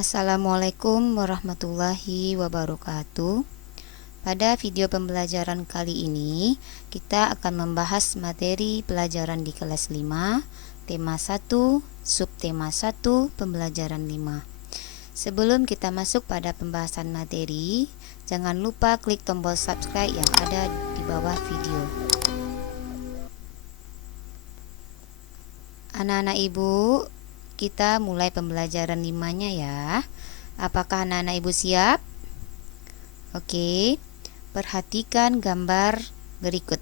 Assalamualaikum warahmatullahi wabarakatuh. Pada video pembelajaran kali ini, kita akan membahas materi pelajaran di kelas 5, tema 1, subtema 1, pembelajaran 5. Sebelum kita masuk pada pembahasan materi, jangan lupa klik tombol subscribe yang ada di bawah video. Anak-anak ibu, kita mulai pembelajaran 5-nya ya. Apakah anak-anak ibu siap? Oke, perhatikan gambar berikut.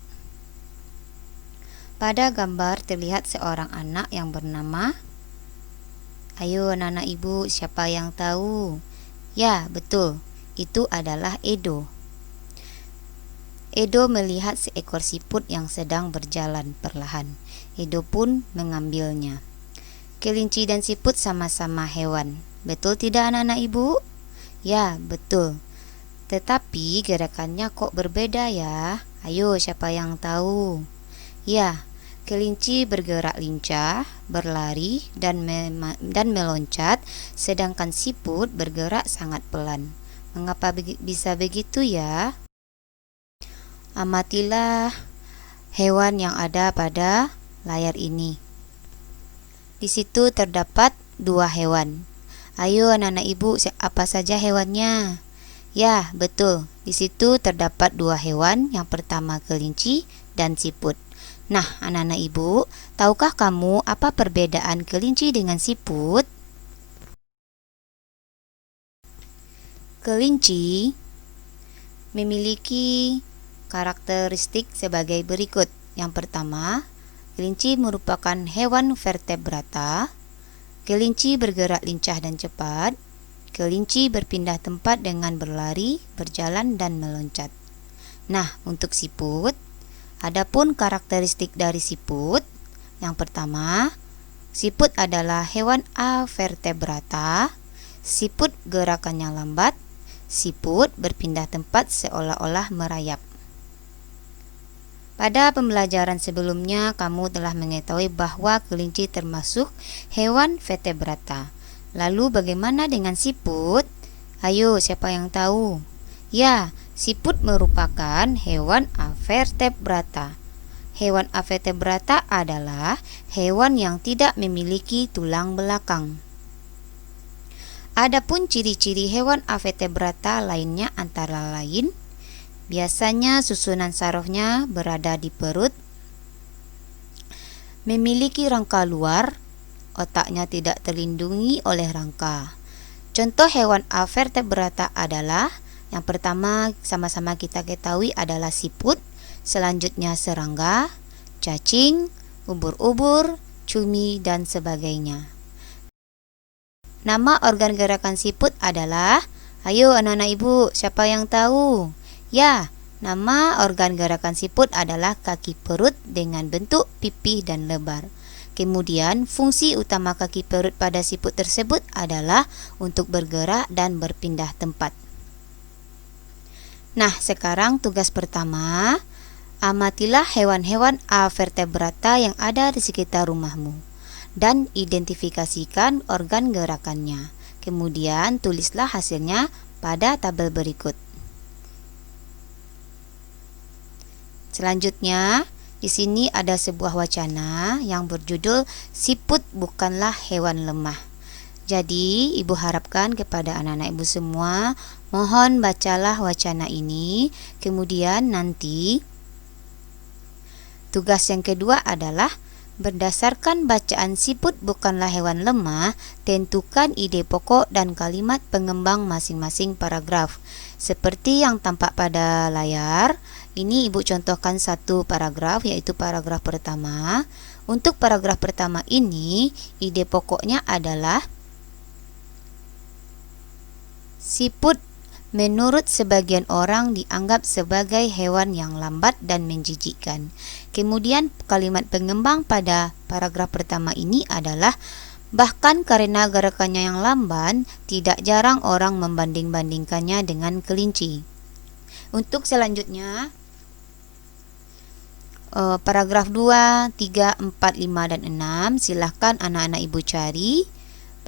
Pada gambar terlihat seorang anak yang bernama, ayo anak-anak ibu, siapa yang tahu? Ya, betul, itu adalah Edo. Edo melihat seekor siput yang sedang berjalan perlahan. Edo pun mengambilnya. Kelinci dan siput sama-sama hewan. Betul tidak anak-anak ibu? Ya, betul. Tetapi gerakannya kok berbeda ya? Ayo, siapa yang tahu? Ya, kelinci bergerak lincah, berlari, dan meloncat, sedangkan siput bergerak sangat pelan. Mengapa bisa begitu ya? Amatilah hewan yang ada pada layar ini. Di situ terdapat dua hewan. Ayo anak-anak ibu, apa saja hewannya? Ya, betul. Di situ terdapat dua hewan. Yang pertama kelinci dan siput. Nah, anak-anak ibu, tahukah kamu apa perbedaan kelinci dengan siput? Kelinci memiliki karakteristik sebagai berikut. Yang pertama, kelinci merupakan hewan vertebrata. Kelinci bergerak lincah dan cepat. Kelinci berpindah tempat dengan berlari, berjalan, dan meloncat. Nah, untuk siput, adapun karakteristik dari siput. Yang pertama, siput adalah hewan avertebrata. Siput gerakannya lambat. Siput berpindah tempat seolah-olah merayap. Pada pembelajaran sebelumnya, kamu telah mengetahui bahwa kelinci termasuk hewan vertebrata. Lalu bagaimana dengan siput? Ayo, siapa yang tahu? Ya, siput merupakan hewan avertebrata. Hewan avertebrata adalah hewan yang tidak memiliki tulang belakang. Adapun ciri-ciri hewan avertebrata lainnya antara lain, biasanya susunan sarafnya berada di perut, memiliki rangka luar, otaknya tidak terlindungi oleh rangka. Contoh hewan avertebrata adalah, yang pertama sama-sama kita ketahui adalah siput, selanjutnya serangga, cacing, ubur-ubur, cumi, dan sebagainya. Nama organ gerakan siput adalah, ayo anak-anak ibu, siapa yang tahu? Ya, nama organ gerakan siput adalah kaki perut dengan bentuk pipih dan lebar. Kemudian, fungsi utama kaki perut pada siput tersebut adalah untuk bergerak dan berpindah tempat. Nah, sekarang tugas pertama, amatilah hewan-hewan avertebrata yang ada di sekitar rumahmu dan identifikasikan organ gerakannya. Kemudian, tulislah hasilnya pada tabel berikut. Selanjutnya, di sini ada sebuah wacana yang berjudul siput bukanlah hewan lemah. Jadi, ibu harapkan kepada anak-anak ibu semua, mohon bacalah wacana ini. Kemudian nanti tugas yang kedua adalah berdasarkan bacaan siput bukanlah hewan lemah, tentukan ide pokok dan kalimat pengembang masing-masing paragraf. Seperti yang tampak pada layar, ini ibu contohkan satu paragraf, yaitu paragraf pertama. Untuk paragraf pertama ini, ide pokoknya adalah siput menurut sebagian orang dianggap sebagai hewan yang lambat dan menjijikkan. Kemudian kalimat pengembang pada paragraf pertama ini adalah, bahkan karena gerakannya yang lambat, tidak jarang orang membanding-bandingkannya dengan kelinci. Untuk selanjutnya, paragraf 2, 3, 4, 5, dan 6, silahkan anak-anak ibu cari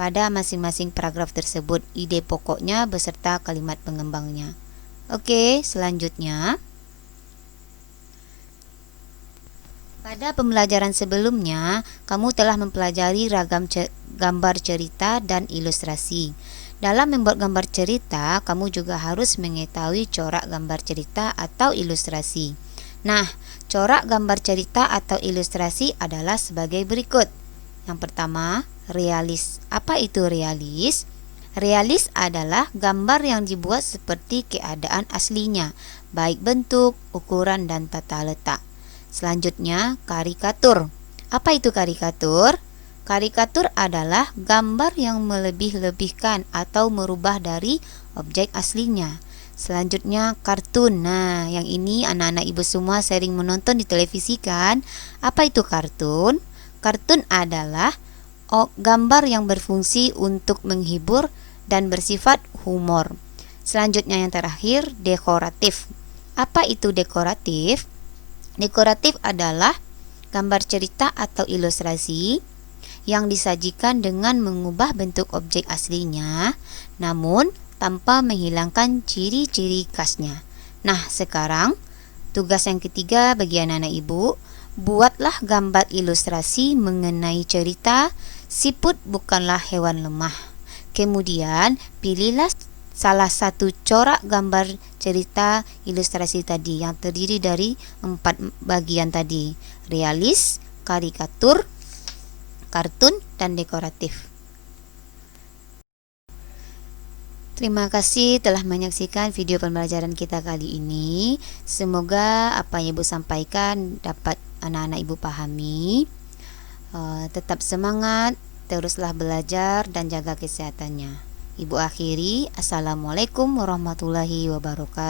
pada masing-masing paragraf tersebut, ide pokoknya beserta kalimat pengembangnya. Oke, selanjutnya. Pada pembelajaran sebelumnya, kamu telah mempelajari ragam gambar cerita dan ilustrasi. Dalam membuat gambar cerita, kamu juga harus mengetahui corak gambar cerita atau ilustrasi. Nah, corak gambar cerita atau ilustrasi adalah sebagai berikut. Yang pertama, realis. Apa itu realis? Realis adalah gambar yang dibuat seperti keadaan aslinya, baik bentuk, ukuran, dan tata letak. Selanjutnya, karikatur. Apa itu karikatur? Karikatur adalah gambar yang melebih-lebihkan atau merubah dari objek aslinya. Selanjutnya, kartun. Nah, yang ini anak-anak ibu semua sering menonton di televisi kan? Apa itu kartun? Kartun adalah gambar yang berfungsi untuk menghibur dan bersifat humor. Selanjutnya yang terakhir, dekoratif. Apa itu dekoratif? Dekoratif adalah gambar cerita atau ilustrasi yang disajikan dengan mengubah bentuk objek aslinya, namun tanpa menghilangkan ciri-ciri khasnya. Nah, sekarang tugas yang ketiga bagi anak-anak ibu, buatlah gambar ilustrasi mengenai cerita siput bukanlah hewan lemah. Kemudian, pilihlah salah satu corak gambar cerita ilustrasi tadi yang terdiri dari 4 bagian tadi: realis, karikatur, kartun, dan dekoratif. Terima kasih telah menyaksikan video pembelajaran kita kali ini. Semoga apa yang Ibu sampaikan dapat anak-anak Ibu pahami. Tetap semangat, teruslah belajar dan jaga kesehatannya. Ibu akhiri, Assalamualaikum warahmatullahi wabarakatuh.